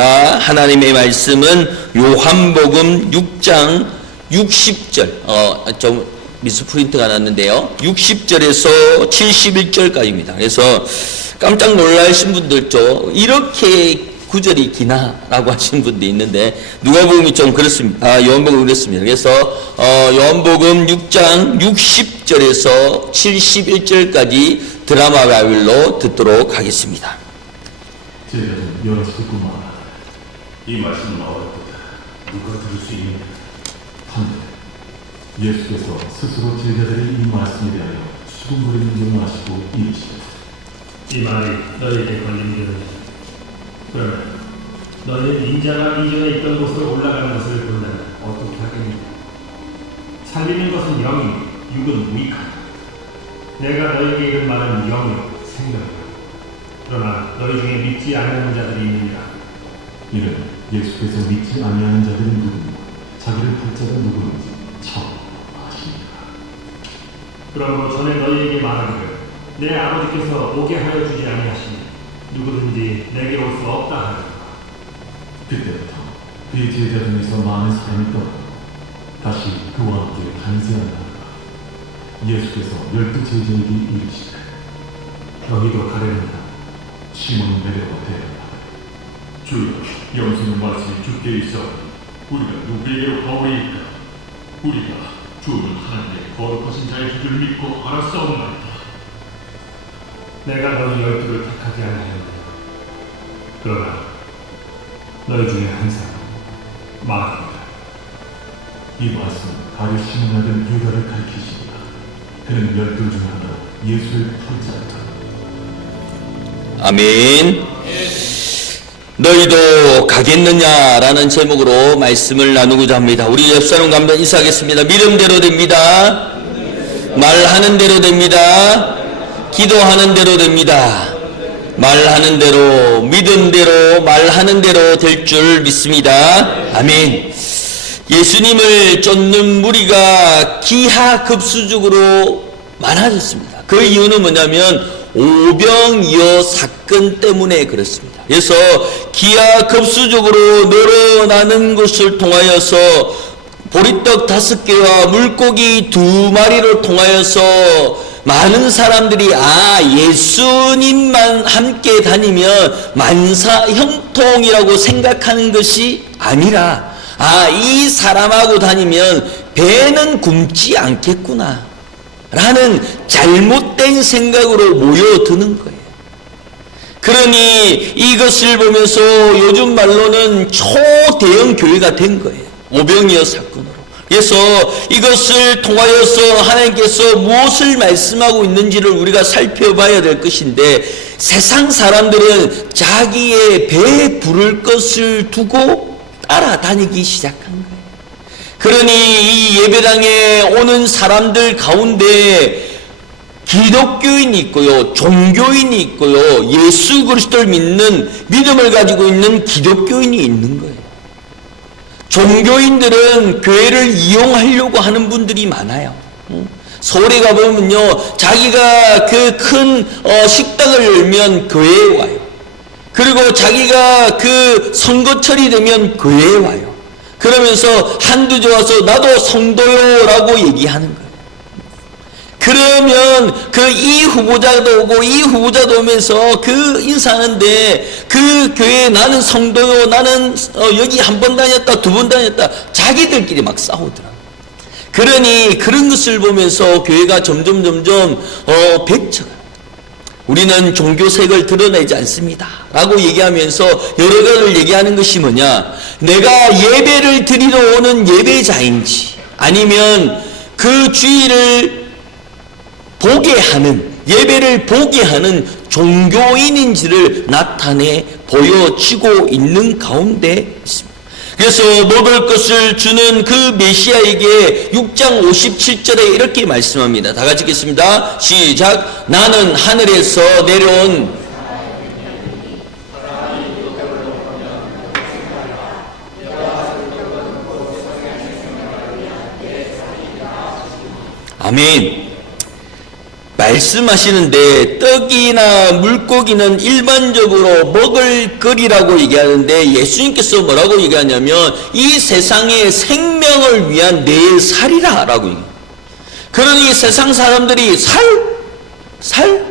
하나님의 말씀은 요한복음 6장 60절, 어, 좀 미스 프린트가 났는데요. 60절에서 71절까지입니다. 그래서 깜짝 놀라신 분들도 이렇게 구절이 기나라고 하시는 분도 있는데 누가복음이 좀 그렇습니다. 아, 요한복음 그렇습니다. 그래서 어, 요한복음 6장 60절에서 71절까지 드라마 바빌로 듣도록 하겠습니다. 제 이 말씀은 어렵다. 누가 들을 수 있느냐? 한데 예수께서 스스로 제자들의 이 말씀에 대하여 수군거리는 줄 아시고 이르시되 이 말이 너희에게 걸린 대로 그러면 너희는 인자가 이전에 있던 곳으로 올라가는 것을 본다면 어떻게 하겠느냐? 살리는 것은 영이 육은 위하다 내가 너희에게 이른 말은 영이요 생명이요 그러나 너희 중에 믿지 않는 자들이 있느니라. 이는 예수께서 믿지 아니하는 자들이 누구냐? 자기를 볼 자가 누구인지 처음 아시니까. 그러므로 전에 너희에게 말하기를 내 아버지께서 오게 하여 주지 아니하시니 누구든지 내게 올 수 없다 하리라 그때부터 그의 제자 중에서 많은 사람이 떠나 다시 그와 함께 간세한다. 예수께서 열두 제자에게 이르시되 너희도 가려는다 시몬이 내려와 대답하되 주여 영생의 말씀이 주께 있어 우리가 누구에게로 가오리이까 우리가 주는 하나님의 거룩하신 자의 줄 믿고 알았사옵나이다 내가 너희 열두를 택하지 아니하였다. 그러나 너희 중에 한 사람 마귀다. 이 말씀은 가룟 시몬 아들 유다를 가리키시니라 그는 열둘 중 하나 예수를 풀자였다 아멘. 너희도 가겠느냐라는 제목으로 말씀을 나누고자 합니다. 우리 옆사람 감독 인사하겠습니다. 믿음대로 됩니다. 말하는 대로 됩니다. 기도하는 대로 됩니다. 말하는 대로, 믿음대로, 말하는 대로 될 줄 믿습니다. 아멘. 예수님을 쫓는 무리가 기하급수적으로 많아졌습니다. 그 이유는 뭐냐면 오병이어 사건 때문에 그렇습니다. 그래서 기하급수적으로 늘어나는 것을 통하여서 보리떡 다섯 개와 물고기 두 마리를 통하여서 많은 사람들이 아 예수님만 함께 다니면 만사 형통이라고 생각하는 것이 아니라 아 이 사람하고 다니면 배는 굶지 않겠구나 라는 잘못된 생각으로 모여드는 거예요. 그러니 이것을 보면서 요즘 말로는 초대형 교회가 된 거예요. 오병이어 사건으로. 그래서 이것을 통하여서 하나님께서 무엇을 말씀하고 있는지를 우리가 살펴봐야 될 것인데 세상 사람들은 자기의 배에 부를 것을 두고 따라다니기 시작한 거예요. 그러니 이 예배당에 오는 사람들 가운데 기독교인이 있고요, 종교인이 있고요, 예수 그리스도를 믿는 믿음을 가지고 있는 기독교인이 있는 거예요. 종교인들은 교회를 이용하려고 하는 분들이 많아요. 응? 서울에 가보면요, 자기가 그 큰 식당을 열면 교회에 와요. 그리고 자기가 그 선거철이 되면 교회에 와요. 그러면서 한두 주 와서 나도 성도요라고 얘기하는 거예요. 그러면 그 이 후보자도 오고 이 후보자도 오면서 그 인사하는데 그 교회 나는 성도요 나는 어 여기 한 번 다녔다 두 번 다녔다 자기들끼리 막 싸우더라. 그러니 그런 것을 보면서 교회가 점점 점점 어 배척. 우리는 종교색을 드러내지 않습니다. 라고 얘기하면서 여러 가지를 얘기하는 것이 뭐냐. 내가 예배를 드리러 오는 예배자인지 아니면 그 주의를 보게 하는 예배를 보게 하는 종교인인지를 나타내 보여지고 있는 가운데 있습니다. 그래서 먹을 것을 주는 그 메시아에게 6장 57절에 이렇게 말씀합니다. 다 같이 읽겠습니다. 시작. 나는 하늘에서 내려온 아멘. 말씀하시는데 떡이나 물고기는 일반적으로 먹을 거리라고 얘기하는데 예수님께서 뭐라고 얘기하냐면 이 세상의 생명을 위한 내 살이라 라고 얘기해요. 그러니 세상 사람들이 살, 살,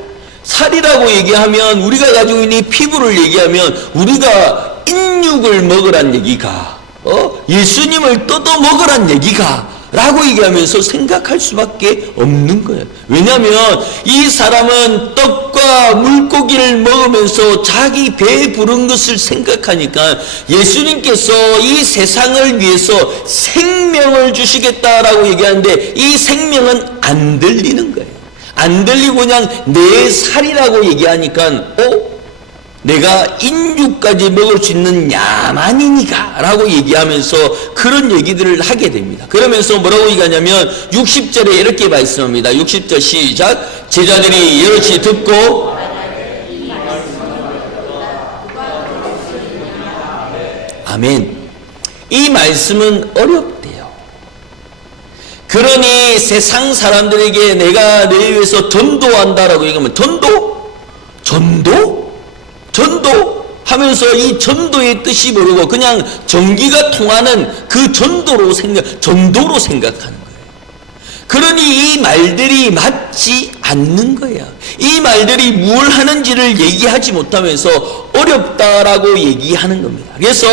살이라고 얘기하면 우리가 가지고 있는 이 피부를 얘기하면 우리가 인육을 먹으란 얘기가 어? 예수님을 뜯어 먹으란 얘기가 라고 얘기하면서 생각할 수밖에 없는 거예요. 왜냐하면 이 사람은 떡과 물고기를 먹으면서 자기 배 부른 것을 생각하니까 예수님께서 이 세상을 위해서 생명을 주시겠다라고 얘기하는데 이 생명은 안 들리는 거예요. 안 들리고 그냥 내 살이라고 얘기하니까 어? 내가 인육까지 먹을 수 있는 야만이니까 라고 얘기하면서 그런 얘기들을 하게 됩니다. 그러면서 뭐라고 얘기하냐면 60절에 이렇게 말씀합니다. 60절 시작 제자들이 여럿이 듣고 아멘 이 말씀은 어렵대요. 그러니 세상 사람들에게 내가 내 위해서 전도한다라고 얘기하면 전도? 전도? 전도? 하면서 이 전도의 뜻이 모르고 그냥 전기가 통하는 그 전도로 생각, 전도로 생각하는 거예요. 그러니 이 말들이 맞지 않는 거야. 이 말들이 뭘 하는지를 얘기하지 못하면서 어렵다라고 얘기하는 겁니다. 그래서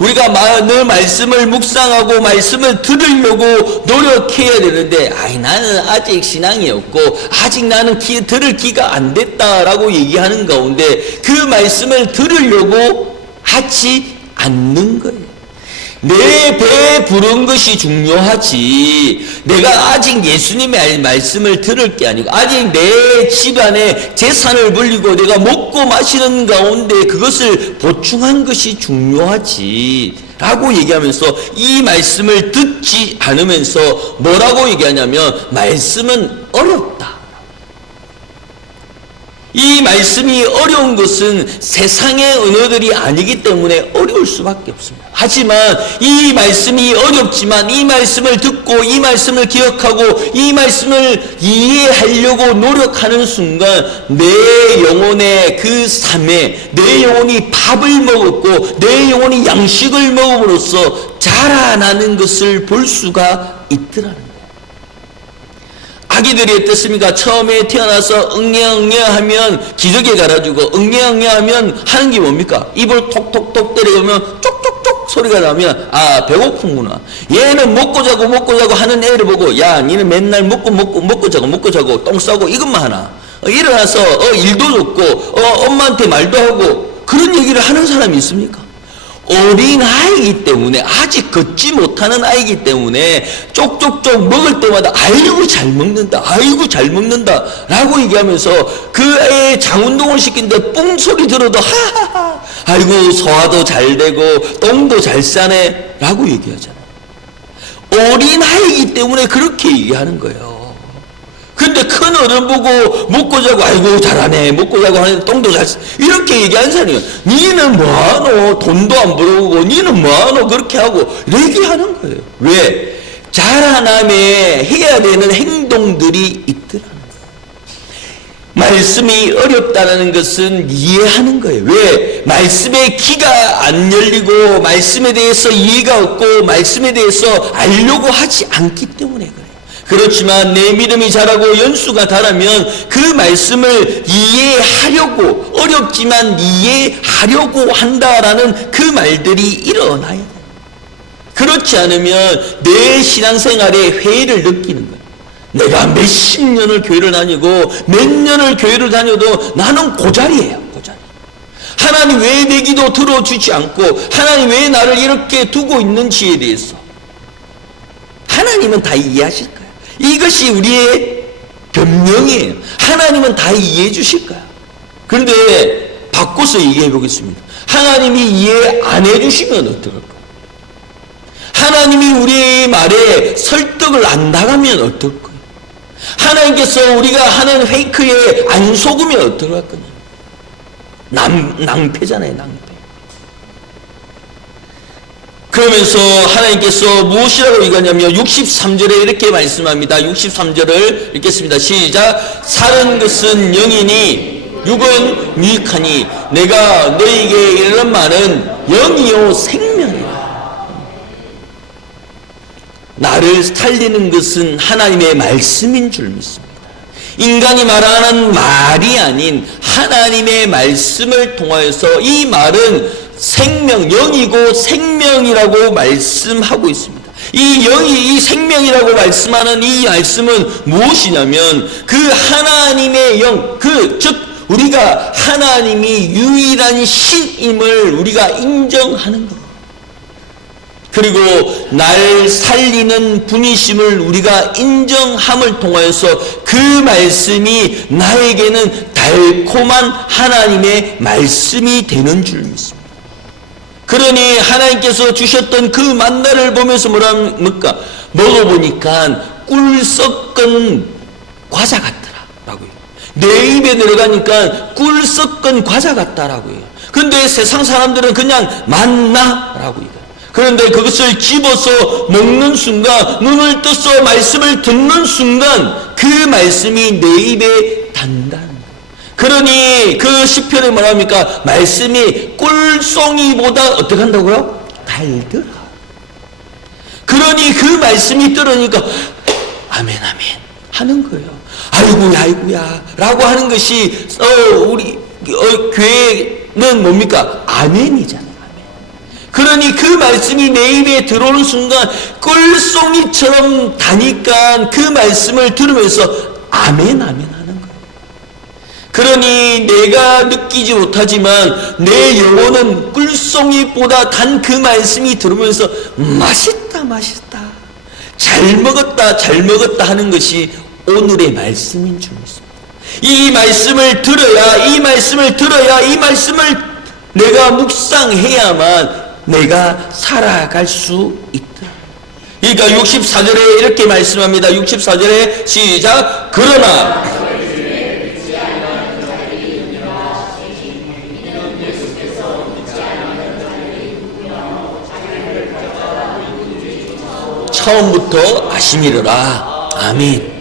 우리가 마- 늘 말씀을 묵상하고 말씀을 들으려고 노력해야 되는데, 아이, 나는 아직 신앙이 없고, 아직 나는 기, 들을 기가 안 됐다라고 얘기하는 가운데, 그 말씀을 들으려고 하지 않는 거예요. 내 배에 부른 것이 중요하지. 내가 아직 예수님의 말씀을 들을 게 아니고, 아직 내 집안에 재산을 불리고 내가 먹고 마시는 가운데 그것을 보충한 것이 중요하지. 라고 얘기하면서 이 말씀을 듣지 않으면서 뭐라고 얘기하냐면, 말씀은 어렵다. 이 말씀이 어려운 것은 세상의 언어들이 아니기 때문에 어려울 수밖에 없습니다. 하지만 이 말씀이 어렵지만 이 말씀을 듣고 이 말씀을 기억하고 이 말씀을 이해하려고 노력하는 순간 내 영혼의 그 삶에 내 영혼이 밥을 먹었고 내 영혼이 양식을 먹음으로써 자라나는 것을 볼 수가 있더라는. 아기들이 어떻습니까? 처음에 태어나서 응애응애 하면 기저귀 갈아주고 응애응애 하면 하는 게 뭡니까? 입을 톡톡톡 때려보면 쪽쪽쪽 소리가 나면 아 배고픈구나. 얘는 먹고 자고 먹고 자고 하는 애를 보고 야 니는 맨날 먹고 먹고 먹고 자고 먹고 자고 똥 싸고 이것만 하나. 어, 일어나서 어, 일도 좋고 어, 엄마한테 말도 하고 그런 얘기를 하는 사람이 있습니까? 어린 아이기 때문에 아직 걷지 못하는 아이기 때문에 쪽쪽쪽 먹을 때마다 아이고 잘 먹는다 아이고 잘 먹는다 라고 얘기하면서 그 애의 장운동을 시킨데 뿡 소리 들어도 하하하 아이고 소화도 잘 되고 똥도 잘 싸네 라고 얘기하잖아요 어린 아이기 때문에 그렇게 얘기하는 거예요 어른 보고 먹고 자고 아이고 잘하네 먹고 자고 하는데 똥도 잘 쓰- 이렇게 얘기하는 사람이에요. 니는 뭐하노? 돈도 안 벌어오고 니는 뭐하노? 그렇게 하고 얘기하는 거예요. 왜? 자라남에 해야 되는 행동들이 있더라는 거예요 말씀이 어렵다는 것은 이해하는 거예요. 왜? 말씀의 귀가 안 열리고 말씀에 대해서 이해가 없고 말씀에 대해서 알려고 하지 않기 때문에 그래요 그렇지만 내 믿음이 자라고 연수가 자라면 그 말씀을 이해하려고 어렵지만 이해하려고 한다라는 그 말들이 일어나야 돼요. 그렇지 않으면 내 신앙생활에 회의를 느끼는 거예요. 내가 몇 십 년을 교회를 다니고 몇 년을 교회를 다녀도 나는 고자리예요. 고자리. 하나님 왜 내 기도 들어주지 않고 하나님 왜 나를 이렇게 두고 있는지에 대해서 하나님은 다 이해하실 거예요. 이것이 우리의 변명이에요. 하나님은 다 이해해 주실 거야. 그런데 바꿔서 얘기해 보겠습니다. 하나님이 이해 안 해 주시면 거야? 하나님이 우리의 말에 설득을 안 나가면 어떨 거야? 하나님께서 우리가 하는 페이크에 안 속으면? 낭, 낭패잖아요, 낭패. 그러면서 하나님께서 무엇이라고 얘기하냐면 63절에 이렇게 말씀합니다. 63절을 읽겠습니다. 시작. 사는 것은 영이니 육은 미익하니 내가 너에게 이르는 말은 영이요 생명이라. 나를 살리는 것은 하나님의 말씀인 줄 믿습니다. 인간이 말하는 말이 아닌 하나님의 말씀을 통하여서 이 말은 생명, 영이고 생명이라고 말씀하고 있습니다. 이 영이, 이 생명이라고 말씀하는 이 말씀은 무엇이냐면 그 하나님의 영, 그, 즉, 우리가 하나님이 유일한 신임을 우리가 인정하는 것. 그리고 날 살리는 분이심을 우리가 인정함을 통하여서 그 말씀이 나에게는 달콤한 하나님의 말씀이 되는 줄 믿습니다. 그러니 하나님께서 주셨던 그 만나를 보면서 뭐랍니까? 먹어보니까 꿀 섞은 과자 같더라고요. 내 입에 들어가니까 꿀 섞은 과자 같다라고요. 근데 세상 사람들은 그냥 만나라고요. 그런데 그것을 집어서 먹는 순간, 눈을 떠서 말씀을 듣는 순간, 그 말씀이 내 입에 거예요. 그러니 그 시편에 뭐랍니까? 말씀이 꿀송이보다 어떻게 한다고요? 달더라. 그러니 그 말씀이 들으니까 아멘 아멘 하는 거예요. 아이고야 아이고야 라고 하는 것이 어 우리 어, 교회는 뭡니까? 아멘이잖아요. 아멘. 그러니 그 말씀이 내 입에 들어오는 순간 꿀송이처럼 다니까 그 말씀을 들으면서 아멘 아멘. 그러니 내가 느끼지 못하지만 내 영혼은 꿀송이보다 단 그 말씀이 들으면서 맛있다 맛있다 잘 먹었다 잘 먹었다 하는 것이 오늘의 말씀인 줄 믿습니다. 이 말씀을 들어야 이 말씀을 들어야 이 말씀을 내가 묵상해야만 내가 살아갈 수 있더라. 그러니까 64절에 이렇게 말씀합니다. 64절에 시작 그러나 처음부터 아심이로라. 아멘.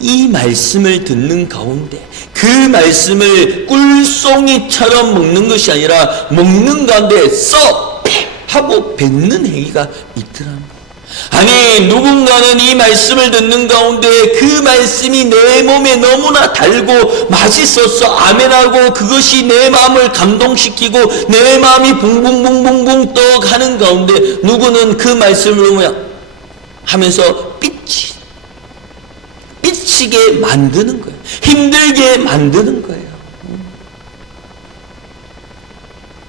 이 말씀을 듣는 가운데 그 말씀을 꿀송이처럼 먹는 것이 아니라 먹는 가운데 써 하고 뱉는 행위가 거예요. 아니 누군가는 이 말씀을 듣는 가운데 그 말씀이 내 몸에 너무나 달고 맛있어서 아멘하고 그것이 내 마음을 감동시키고 내 마음이 붕붕붕붕붕 떡 하는 가운데 누구는 그 말씀을 뭐야 하면서 삐치 삐치게 만드는 거예요. 힘들게 만드는 거예요.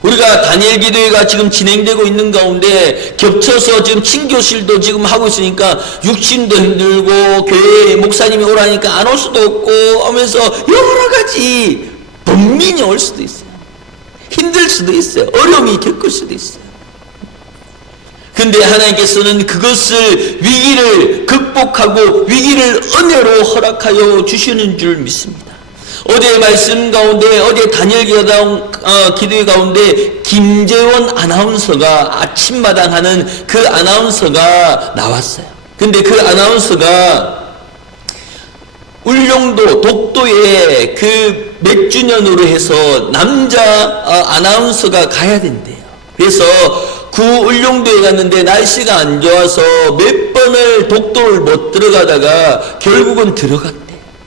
우리가 단일 기도회가 지금 진행되고 있는 가운데 겹쳐서 지금 친교실도 지금 하고 있으니까 육신도 힘들고 교회 목사님이 오라니까 안 올 수도 없고 하면서 여러 가지 번민이 올 수도 있어요. 힘들 수도 있어요. 어려움이 겪을 수도 있어요. 근데 하나님께서는 그것을 위기를 극복하고 위기를 은혜로 허락하여 주시는 줄 믿습니다. 어제 말씀 가운데 어제 단일 기도 어, 가운데 김재원 아나운서가 아침마당 하는 그 아나운서가 나왔어요. 근데 그 아나운서가 울릉도 독도에 그 몇 주년으로 해서 남자 어, 아나운서가 가야 된대요. 그래서 그 울릉도에 갔는데 날씨가 안 좋아서 몇 번을 독도를 못 들어가다가 결국은 들어갔대.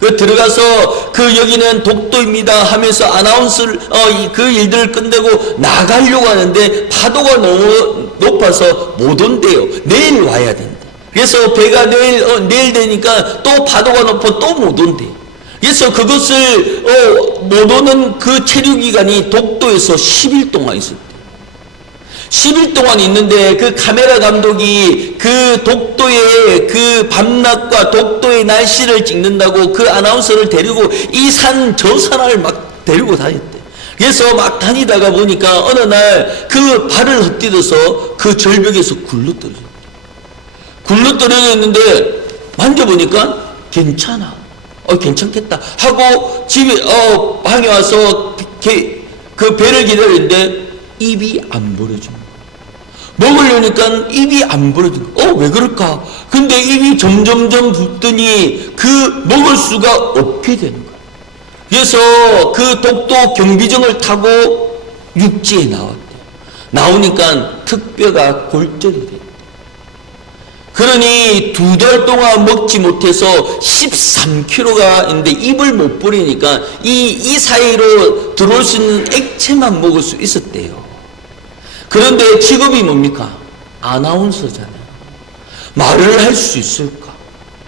그 들어가서 그 여기는 독도입니다 하면서 아나운스를 어, 그 일들을 끝내고 나가려고 하는데 파도가 너무 높아서 못 온대요. 내일 와야 된대. 그래서 배가 내일 어, 내일 되니까 또 파도가 높아 또 못 온대요. 그래서 그것을 어, 못 오는 그 체류 기간이 독도에서 10일 동안 있었대. 10일 동안 있는데 그 카메라 감독이 그 독도의 그 밤낮과 독도의 날씨를 찍는다고 그 아나운서를 데리고 이 산 저 산을 막 데리고 다녔대. 그래서 막 다니다가 보니까 어느 날 그 발을 헛디뎌서 그 절벽에서 굴러 떨어졌대. 굴러 떨어졌는데 만져보니까 괜찮아. 어 괜찮겠다 하고 집에 어 방에 와서 게, 그 배를 기다리는데 입이 안 벌어집니다. 먹으려니까 입이 안 벌어지고, 어, 왜 그럴까? 근데 입이 점점점 붓더니 그 먹을 수가 없게 되는 거예요. 그래서 그 독도 경비정을 타고 육지에 나왔대요. 나오니까 특뼈가 골절이 돼요. 그러니 두 달 동안 먹지 못해서 13kg가 있는데 입을 못 버리니까 이, 이 사이로 들어올 수 있는 액체만 먹을 수 있었대요. 그런데 직업이 뭡니까? 아나운서잖아요. 말을 할 수 있을까?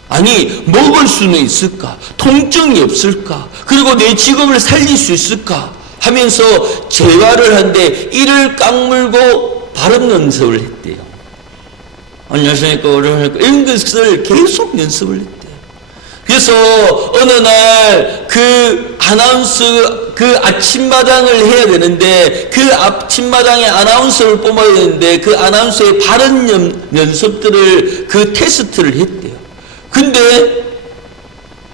아니, 먹을 수는 있을까? 통증이 없을까? 그리고 내 직업을 살릴 수 있을까? 하면서 재활을 하는데 이를 깡물고 발음 연습을 했대요. 안녕하십니까, 어려우니까 이런 것을 계속 연습을 했대요. 그래서 어느 날 그 아나운서 그 아침마당을 해야 되는데 그 아침마당에 아나운서를 뽑아야 되는데 그 아나운서의 발음 연, 연습들을 그 테스트를 했대요. 근데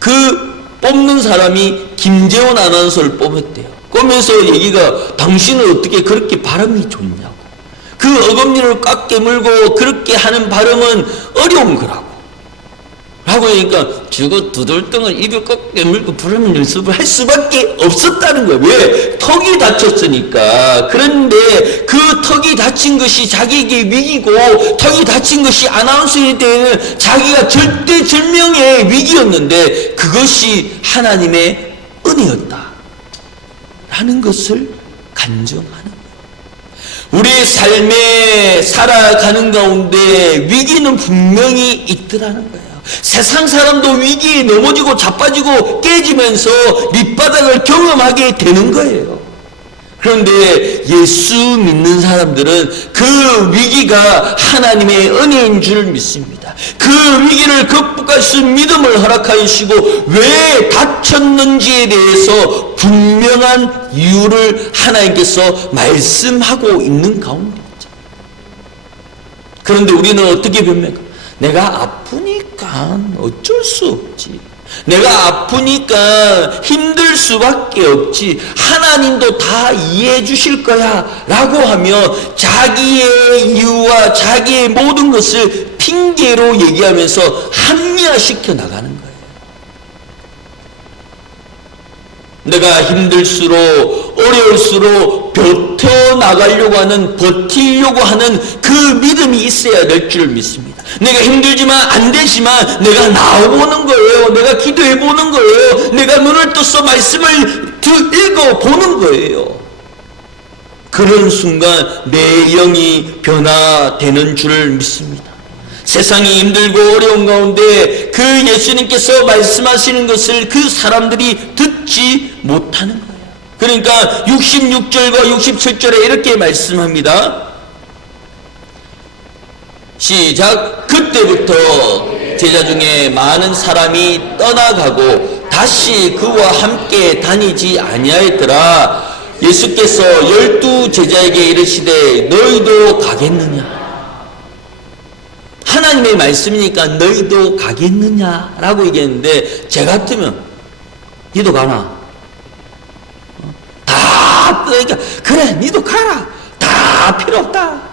그 뽑는 사람이 김재원 아나운서를 뽑았대요. 그러면서 얘기가 당신은 어떻게 그렇게 발음이 좋냐고. 그 어금니를 꽉 깨물고 그렇게 하는 발음은 어려운 거라고. 라고 하니까 죽어 두들등을 입을 꽉 깨물고 발음 연습을 할 수밖에 없었다는 거예요. 왜? 턱이 다쳤으니까. 그런데 그 턱이 다친 것이 자기에게 위기고 턱이 다친 것이 아나운서에 대한 자기가 절대 절명의 위기였는데 그것이 하나님의 은혜였다. 라는 것을 간증하는. 우리의 삶에 살아가는 가운데 위기는 분명히 있더라는 거예요. 세상 사람도 위기에 넘어지고 자빠지고 깨지면서 밑바닥을 경험하게 되는 거예요. 그런데 예수 믿는 사람들은 그 위기가 하나님의 은혜인 줄 믿습니다. 그 위기를 극복할 수 믿음을 허락하시고 왜 다쳤는지에 대해서 분명한 이유를 하나님께서 말씀하고 있는 가운데죠. 그런데 우리는 어떻게 변명할까? 내가 아프니까 어쩔 수 없지. 내가 아프니까 힘들 수밖에 없지. 하나님도 다 이해해 주실 거야. 라고 하며 자기의 이유와 자기의 모든 것을 핑계로 얘기하면서 합리화시켜 나가는 거예요. 내가 힘들수록 어려울수록 버텨 나가려고 하는 버티려고 하는 그 믿음이 있어야 될 줄 믿습니다. 내가 힘들지만 안 되지만 내가 나와보는 거예요. 내가 기도해 보는 거예요. 내가 눈을 떠서 말씀을 읽어 보는 거예요. 그런 순간 내 영이 변화되는 줄 믿습니다. 세상이 힘들고 어려운 가운데 그 예수님께서 말씀하시는 것을 그 사람들이 듣지 못하는 거예요. 그러니까 66절과 67절에 이렇게 말씀합니다. 시작. 그때부터 제자 중에 많은 사람이 떠나가고 다시 그와 함께 다니지 아니하였더라. 예수께서 열두 제자에게 이르시되 너희도 가겠느냐? 하나님의 말씀이니까 너희도 가겠느냐 라고 얘기했는데 제 같으면 니도 가나? 어? 다 그러니까 그래 니도 가라 다 필요 없다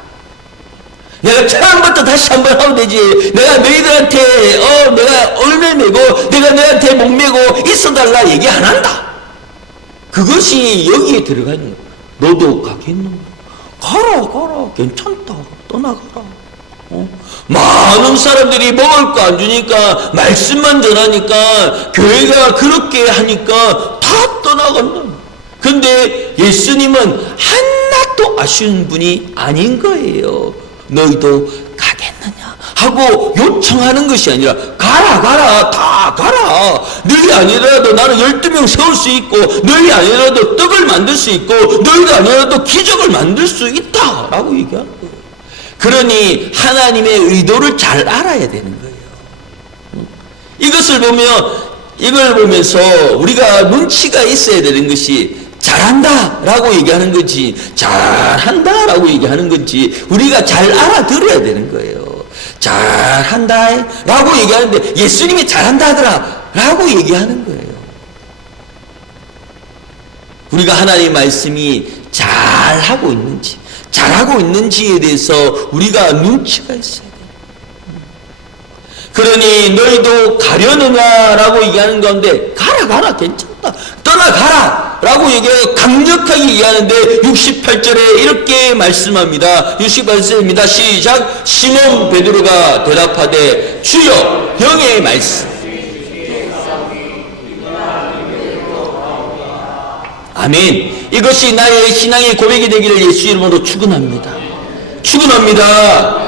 내가 처음부터 다시 한번 하면 되지. 내가 너희들한테 어 내가 얼매매고 내가 너희한테 목매고 있어달라 얘기 안 한다. 그것이 여기에 들어가 있는 거야. 너도 가겠는가 가라 가라. 괜찮다. 떠나가라. 어? 많은 사람들이 먹을 거 안 주니까 말씀만 전하니까 교회가 그렇게 하니까 다 떠나간다. 근데 예수님은 하나도 아쉬운 분이 아닌 거예요. 너희도 가겠느냐 하고 요청하는 것이 아니라 가라 가라 다 가라 너희 아니라도 나는 12명 세울 수 있고 너희 아니라도 떡을 만들 수 있고 너희도 아니라도 기적을 만들 수 있다 라고 얘기하는 거예요. 그러니 하나님의 의도를 잘 알아야 되는 거예요. 이것을 보면 이걸 보면서 우리가 눈치가 있어야 되는 것이 잘한다 라고 얘기하는 거지 잘한다 라고 얘기하는 건지 우리가 잘 알아들어야 되는 거예요. 잘한다 라고 얘기하는데 예수님이 잘한다 하더라 라고 얘기하는 거예요. 우리가 하나님의 말씀이 잘하고 있는지 잘하고 있는지에 대해서 우리가 눈치가 있어야 돼. 그러니 너희도 가려느냐라고 얘기하는 가운데 가라 가라 괜찮다 떠나가라! 라고 얘기하고 강력하게 얘기하는데 68절에 이렇게 말씀합니다. 68절입니다. 시작! 시몬 베드로가 대답하되 주여 영의 말씀. 아멘. 이것이 나의 신앙의 고백이 되기를 예수 이름으로 축원합니다. 축원합니다.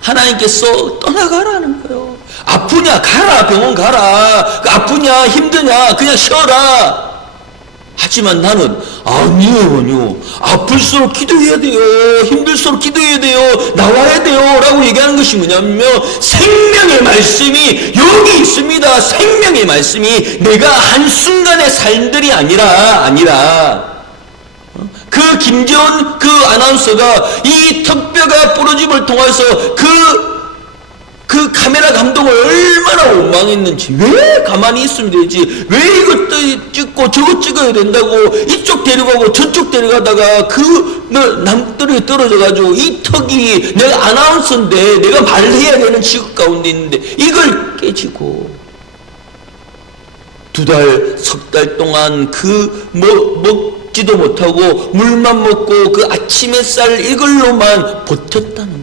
하나님께서 떠나가라는 거예요. 아프냐? 가라 병원 가라. 아프냐? 힘드냐? 그냥 쉬어라. 하지만 나는 아니요 아니요. 아플수록 기도해야 돼요. 힘들수록 기도해야 돼요. 나와야 돼요. 라고 얘기하는 것이 뭐냐면 생명의 말씀이 여기 있습니다. 생명의 말씀이 내가 한순간의 삶들이 아니라 아니라. 그 김재원 그 아나운서가 이 턱뼈가 부러짐을 통해서 그, 그 카메라 감독을 얼마나 원망했는지, 왜 가만히 있으면 되지, 왜 이것도 찍고 저것 찍어야 된다고, 이쪽 데려가고 저쪽 데려가다가 그, 남들이 떨어져가지고 이 턱이 내가 아나운서인데 내가 말을 해야 되는 직업 가운데 있는데 이걸 깨지고, 두 달, 석 달 동안 그 먹, 먹지도 못하고 물만 먹고 그 아침 햇살 이걸로만 버텼다는 거.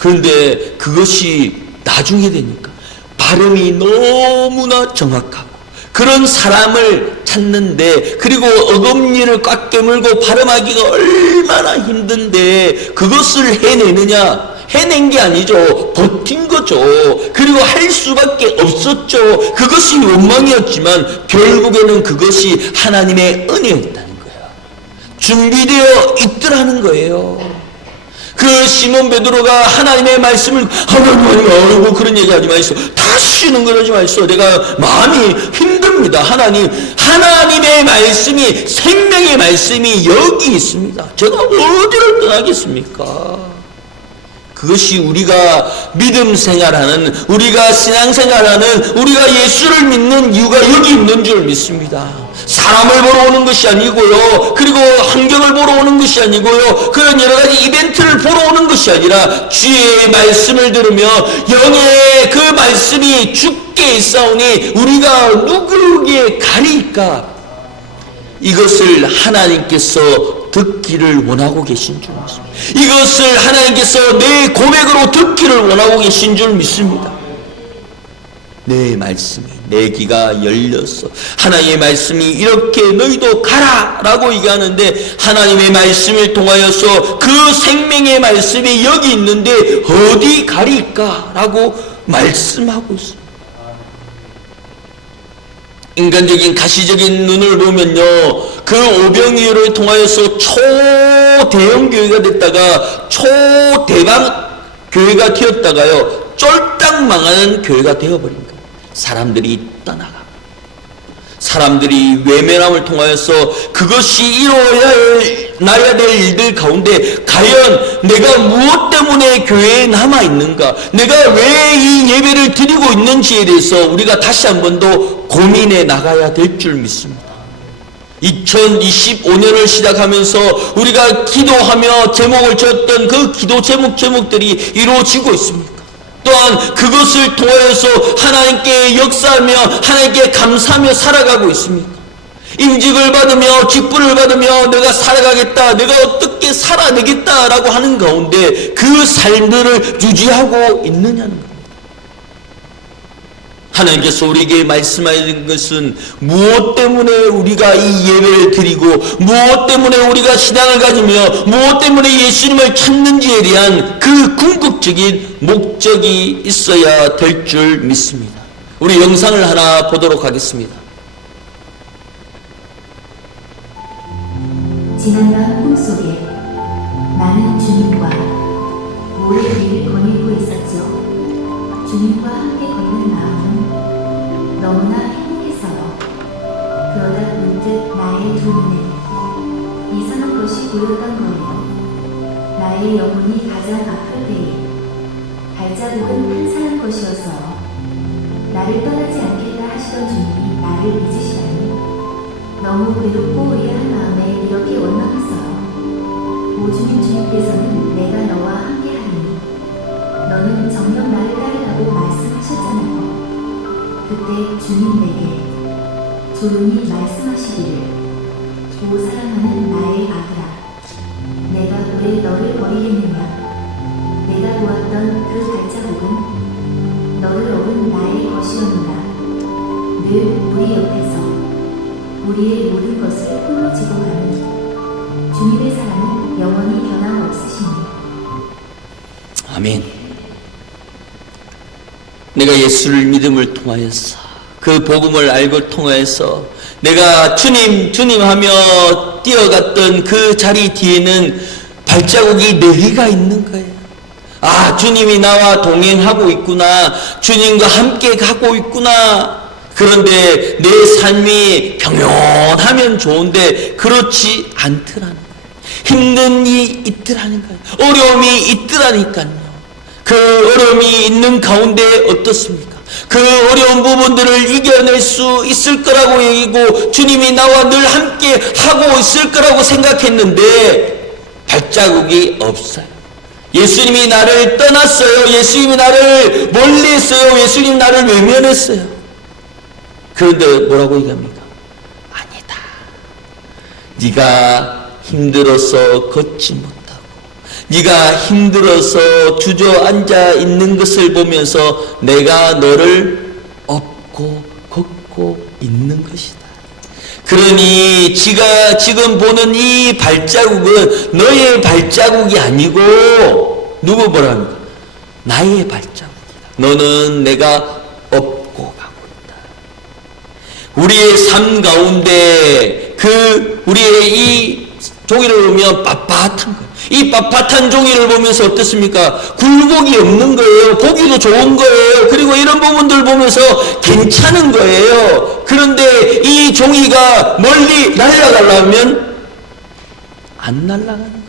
그런데 그것이 나중에 되니까 발음이 너무나 정확하고 그런 사람을 찾는데 그리고 어금니를 꽉 깨물고 발음하기가 얼마나 힘든데 그것을 해내느냐 해낸 게 아니죠. 버틴 거죠. 그리고 할 수밖에 없었죠. 그것이 원망이었지만 결국에는 그것이 하나님의 은혜였다는 거예요. 준비되어 있더라는 거예요. 그 시몬 베드로가 하나님의 말씀을 하나님 아이고 그런 얘기하지 마이소 다시는 그러지 마이소 내가 마음이 힘듭니다. 하나님 하나님의 말씀이 생명의 말씀이 여기 있습니다. 제가 어디를 떠나겠습니까 그것이 우리가 믿음 생활하는, 우리가 신앙 생활하는, 우리가 예수를 믿는 이유가 여기 있는 줄 믿습니다. 사람을 보러 오는 것이 아니고요. 그리고 환경을 보러 오는 것이 아니고요. 그런 여러 가지 이벤트를 보러 오는 것이 아니라 주의 말씀을 들으며 영의 그 말씀이 죽게 있사오니 우리가 누구에게 가리까? 이것을 하나님께서 듣기를 원하고 계신 줄 믿습니다. 이것을 하나님께서 내 고백으로 듣기를 원하고 계신 줄 믿습니다. 내 말씀이 내 귀가 열렸어. 하나님의 말씀이 이렇게 너희도 가라 라고 얘기하는데 하나님의 말씀을 통하여서 그 생명의 말씀이 여기 있는데 어디 가리까 라고 말씀하고 있습니다. 인간적인 가시적인 눈을 보면요 그 오병이어를 통하여서 초대형 교회가 됐다가 초대박 교회가 되었다가요 쫄딱 망하는 교회가 거예요. 사람들이 떠나가 사람들이 외면함을 통하여서 그것이 이루어야 될 일들 가운데 과연 내가 무엇 때문에 교회에 남아 있는가? 내가 왜 이 예배를 드리고 있는지에 대해서 우리가 다시 한 번 더 고민해 나가야 될 줄 믿습니다. 2025년을 시작하면서 우리가 기도하며 제목을 지었던 그 기도 제목 제목들이 이루어지고 있습니다. 또한 그것을 통하여서 하나님께 역사하며 하나님께 감사하며 살아가고 있습니다. 인직을 받으며 직분을 받으며 내가 살아가겠다, 내가 어떻게 살아내겠다라고 하는 가운데 그 삶들을 유지하고 있느냐는 겁니다. 하나님께서 우리에게 말씀하신 것은 무엇 때문에 우리가 이 예배를 드리고 무엇 때문에 우리가 신앙을 가지며 무엇 때문에 예수님을 찾는지에 대한 그 궁극적인 목적이 있어야 될 줄 믿습니다. 우리 영상을 하나 보도록 하겠습니다. 지난밤 꿈속에 나는 주님과 모의 보였던 거예요. 나의 영혼이 가장 아플 때에 발자국은 한산한 것이어서 나를 떠나지 않겠다 하시던 주님이 나를 잊으시다니 너무 외롭고 의아한 마음에 이렇게 원망했어요. 오 주님 주님께서는 내가 너와 함께하리니 너는 정녕 나를 따르라고 말씀하셨잖아요. 그때 주님 내게 조용히 말씀하시기를 오 사랑하는 나의 내가 왜 너를 버리겠느냐? 내가 보았던 그 발자국은 너를 얻은 나의 것이었노라 늘 우리 옆에서 우리의 모든 것을 홀로 지고 가는 주님의 사랑은 영원히 변함없으시니. 아멘. 내가 예수를 믿음을 통하여서 그 복음을 알고 통하여서 내가 주님 주님 하며 뛰어갔던 그 자리 뒤에는 발자국이 네 개가 있는 거예요. 아 주님이 나와 동행하고 있구나. 주님과 함께 가고 있구나. 그런데 내 삶이 평온하면 좋은데 그렇지 않더라는 거예요. 힘든 일이 있더라는 거예요. 어려움이 있더라니까요. 그 어려움이 있는 가운데 어떻습니까? 그 어려운 부분들을 이겨낼 수 있을 거라고 여기고 주님이 나와 늘 함께 하고 있을 거라고 생각했는데 발자국이 없어요. 예수님이 나를 떠났어요. 예수님이 나를 멀리 했어요. 예수님 나를 외면했어요. 그런데 뭐라고 얘기합니까? 아니다. 네가 힘들어서 걷지 못하고 네가 힘들어서 주저앉아 있는 것을 보면서 내가 너를 업고 걷고 있는 것이다. 그러니 지가 지금 보는 이 발자국은 너의 발자국이 아니고 누구 보랍니까? 나의 발자국이다. 너는 내가 업고 가고 있다. 우리의 삶 가운데 그 우리의 이 종이를 보면 빳빳한 거예요. 이 빳빳한 종이를 보면서 어떻습니까? 굴곡이 없는 거예요. 보기도 좋은 거예요. 그리고 이런 부분들 보면서 괜찮은 거예요. 그런데 이 종이가 멀리 날아가려면 안 날아가는 거예요.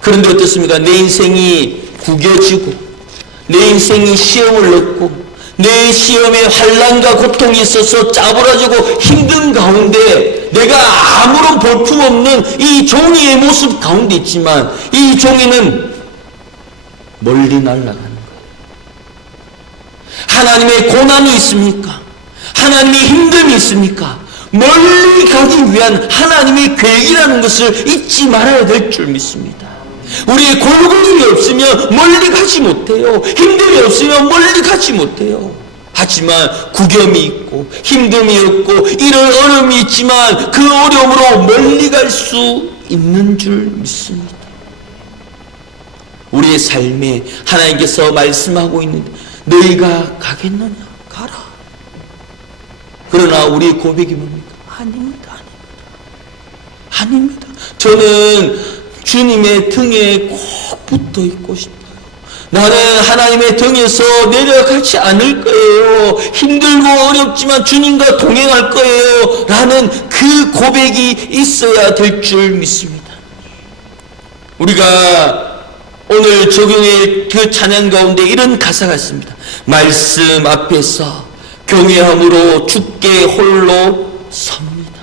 그런데 어떻습니까? 내 인생이 구겨지고 내 인생이 시험을 얻고 내 시험에 환란과 고통이 있어서 짜부라지고 힘든 가운데 내가 아무런 볼품 없는 이 종이의 모습 가운데 있지만 이 종이는 멀리 날아가는 거예요. 하나님의 고난이 있습니까? 하나님의 힘듦이 있습니까? 멀리 가기 위한 하나님의 계획이라는 것을 잊지 말아야 될 줄 믿습니다. 우리의 골고름이 없으면 멀리 가지 못해요. 힘듦이 없으면 멀리 가지 못해요. 하지만 구겸이 있고 힘듦이 없고 이런 어려움이 있지만 그 어려움으로 멀리 갈 수 있는 줄 믿습니다. 우리의 삶에 하나님께서 말씀하고 있는데 너희가 가겠느냐? 가라. 그러나 우리의 고백이 뭡니까? 아닙니다. 아닙니다. 아닙니다. 저는 주님의 등에 꼭 붙어 있고 싶어요. 나는 하나님의 등에서 내려가지 않을 거예요. 힘들고 어렵지만 주님과 동행할 거예요. 라는 그 고백이 있어야 될 줄 믿습니다. 우리가 오늘 적용의 그 찬양 가운데 이런 가사가 있습니다. 말씀 앞에서 경외함으로 죽게 홀로 섭니다.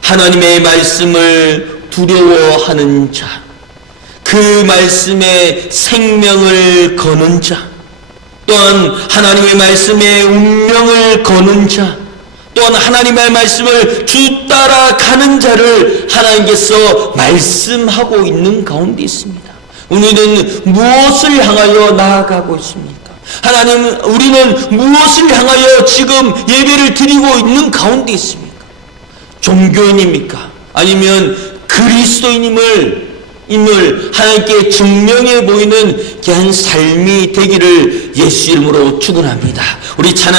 하나님의 말씀을 두려워하는 자, 그 말씀에 생명을 거는 자, 또한 하나님의 말씀에 운명을 거는 자, 또한 하나님의 말씀을 주 따라가는 자를 하나님께서 말씀하고 있는 가운데 있습니다. 우리는 무엇을 향하여 나아가고 있습니까? 하나님, 우리는 무엇을 향하여 지금 예배를 드리고 있는 가운데 있습니까? 종교인입니까? 아니면 그리스도인임을 임을 하나님께 증명해 보이는 귀한 삶이 되기를 예수 이름으로 축원합니다. 우리 찬양